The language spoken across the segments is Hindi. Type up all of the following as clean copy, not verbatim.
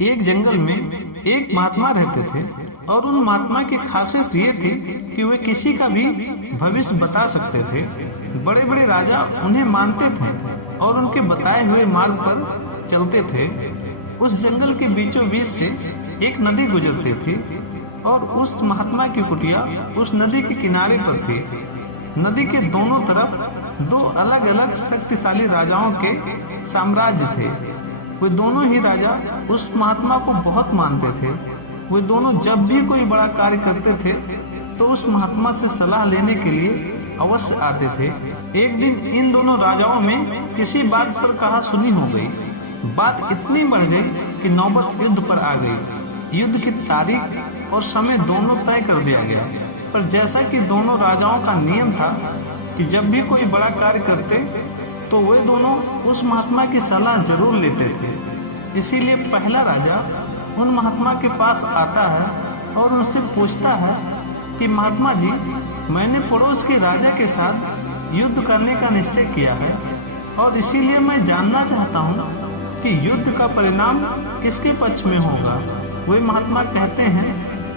एक जंगल में एक महात्मा रहते थे और उन महात्मा की खासियत ये थी कि वे किसी का भी भविष्य बता सकते थे। बड़े बड़े राजा उन्हें मानते थे और उनके बताए हुए मार्ग पर चलते थे। उस जंगल के बीचों बीच से एक नदी गुजरती थी और उस महात्मा की कुटिया उस नदी के किनारे पर थी। नदी के दोनों तरफ दो अलग अलग शक्तिशाली राजाओं के साम्राज्य थे। वे दोनों ही राजा उस महात्मा को बहुत मानते थे। वे दोनों जब भी कोई बड़ा कार्य करते थे तो उस महात्मा से सलाह लेने के लिए अवश्य आते थे। एक दिन इन दोनों राजाओं में किसी बात पर कहा सुनी हो गई। बात इतनी बढ़ गई कि नौबत युद्ध पर आ गई। युद्ध की तारीख और समय दोनों तय कर दिया गया, पर जैसा कि दोनों राजाओं का नियम था कि जब भी कोई बड़ा कार्य करते तो वे दोनों उस महात्मा की सलाह जरूर लेते थे। इसीलिए पहला राजा उन महात्मा के पास आता है और उनसे पूछता है कि महात्मा जी, मैंने पड़ोस के राजा के साथ युद्ध करने का निश्चय किया है और इसीलिए मैं जानना चाहता हूँ कि युद्ध का परिणाम किसके पक्ष में होगा। वे महात्मा कहते हैं,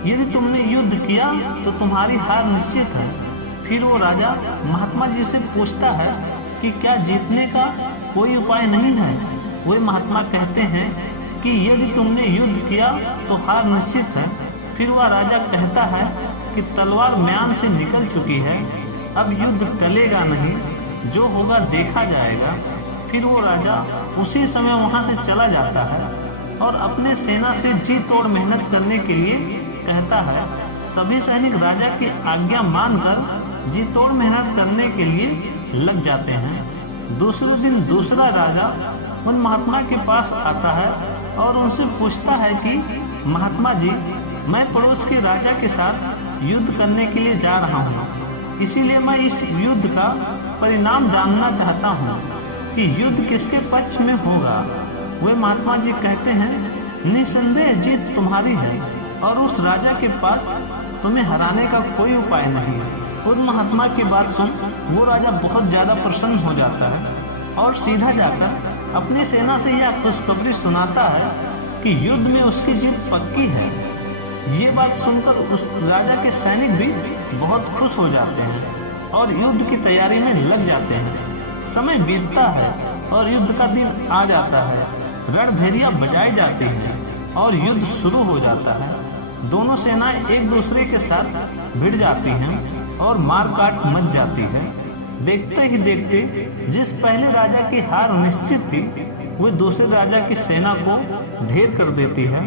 यदि तुमने युद्ध किया तो तुम्हारी हार निश्चित है। फिर वो राजा महात्मा जी से पूछता है कि क्या जीतने का कोई उपाय नहीं है। वे महात्मा कहते हैं कि यदि तुमने युद्ध किया तो हार निश्चित है। फिर वह राजा कहता है कि तलवार म्यान से निकल चुकी है, अब युद्ध टलेगा नहीं, जो होगा देखा जाएगा। फिर वो राजा उसी समय वहां से चला जाता है और अपने सेना से जी तोड़ मेहनत करने के लिए कहता है। सभी सैनिक राजा की आज्ञा मानकर जी तोड़ मेहनत करने के लिए लग जाते हैं। दूसरे दिन दूसरा राजा उन महात्मा के पास आता है और उनसे पूछता है कि महात्मा जी, मैं पड़ोस के राजा के साथ युद्ध करने के लिए जा रहा हूँ, इसीलिए मैं इस युद्ध का परिणाम जानना चाहता हूँ कि युद्ध किसके पक्ष में होगा। वे महात्मा जी कहते हैं, निसंदेह जीत तुम्हारी है और उस राजा के पास तुम्हें हराने का कोई उपाय नहीं है। उन महात्मा की बात सुन वो राजा बहुत ज्यादा प्रसन्न हो जाता है और सीधा जाकर अपनी सेना से यह खुशखबरी सुनाता है कि युद्ध में उसकी जीत पक्की है। ये बात सुनकर उस राजा के सैनिक भी बहुत खुश हो जाते हैं और युद्ध की तैयारी में लग जाते हैं। समय बीतता है और युद्ध का दिन आ जाता है। रणभेरिया बजाई जाती हैं और युद्ध शुरू हो जाता है। दोनों सेनाएं एक दूसरे के साथ भिड़ जाती हैं और मारकाट मच जाती है। देखते ही देखते जिस पहले राजा की हार निश्चित थी, वो दूसरे राजा की सेना को ढेर कर देती है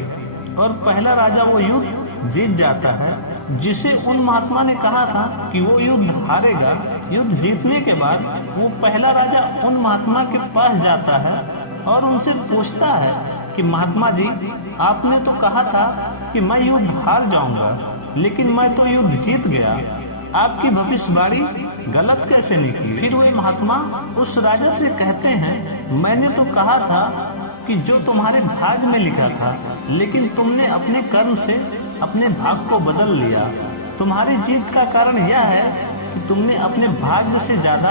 और पहला राजा वो युद्ध जीत जाता है जिसे उन महात्मा ने कहा था कि वो युद्ध हारेगा। युद्ध जीतने के बाद वो पहला राजा उन महात्मा के पास जाता है और उनसे पूछता है कि महात्मा जी, आपने तो कहा था कि मैं युद्ध हार जाऊंगा, लेकिन मैं तो युद्ध जीत गया। आपकी भविष्यवाणी गलत कैसे निकली। फिर वही महात्मा उस राजा से कहते हैं, मैंने तो कहा था कि जो तुम्हारे भाग्य में लिखा था, लेकिन तुमने अपने कर्म से अपने भाग्य को बदल लिया। तुम्हारी जीत का कारण यह है कि तुमने अपने भाग्य से ज्यादा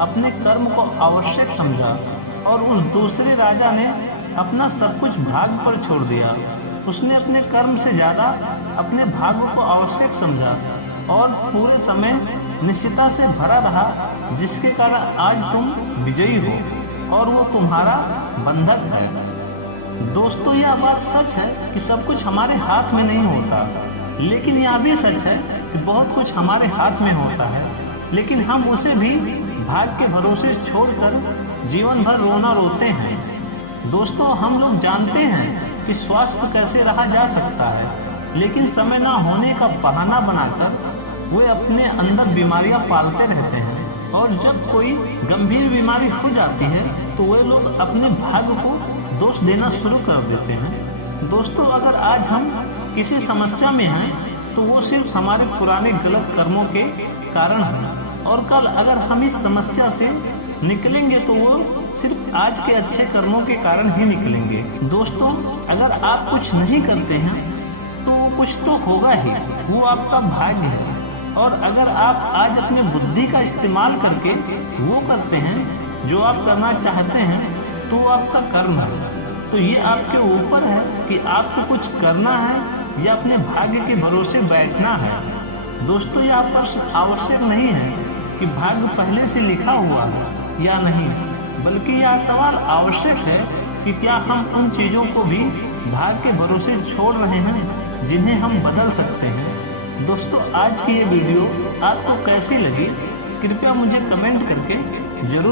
अपने कर्म को आवश्यक समझा और उस दूसरे राजा ने अपना सब कुछ भाग्य पर छोड़ दिया। उसने अपने कर्म से ज्यादा अपने भाग्य को आवश्यक समझा और पूरे समय निश्चितता से भरा रहा, जिसके कारण आज तुम विजयी हो और वो तुम्हारा बंधक है। दोस्तों, यह बात सच है कि सब कुछ हमारे हाथ में नहीं होता, लेकिन यह भी सच है कि बहुत कुछ हमारे हाथ में होता है, लेकिन हम उसे भी भाग्य के भरोसे छोड़कर जीवन भर रोना रोते हैं। दोस्तों, हम लोग जानते हैं कि स्वास्थ्य कैसे रहा जा सकता है, लेकिन समय ना होने का बहाना बनाकर वे अपने अंदर बीमारियां पालते रहते हैं और जब कोई गंभीर बीमारी हो जाती है तो वे लोग अपने भाग्य को दोष देना शुरू कर देते हैं। दोस्तों, अगर आज हम किसी समस्या में हैं तो वो सिर्फ हमारे पुराने गलत कर्मों के कारण है और कल अगर हम इस समस्या से निकलेंगे तो वो सिर्फ आज के अच्छे कर्मों के कारण ही निकलेंगे। दोस्तों, अगर आप कुछ नहीं करते हैं तो वो कुछ तो होगा ही, वो आपका भाग्य है। और अगर आप आज अपने बुद्धि का इस्तेमाल करके वो करते हैं जो आप करना चाहते हैं तो वो आपका कर्म है। तो ये आपके ऊपर है कि आपको कुछ करना है या अपने भाग्य के भरोसे बैठना है। दोस्तों, यह पर आवश्यक नहीं है कि भाग्य पहले से लिखा हुआ है या नहीं, बल्कि यह सवाल आवश्यक है कि क्या हम उन चीज़ों को भी भाग्य के भरोसे छोड़ रहे हैं जिन्हें हम बदल सकते हैं। दोस्तों, आज की ये वीडियो आपको कैसी लगी कृपया मुझे कमेंट करके जरूर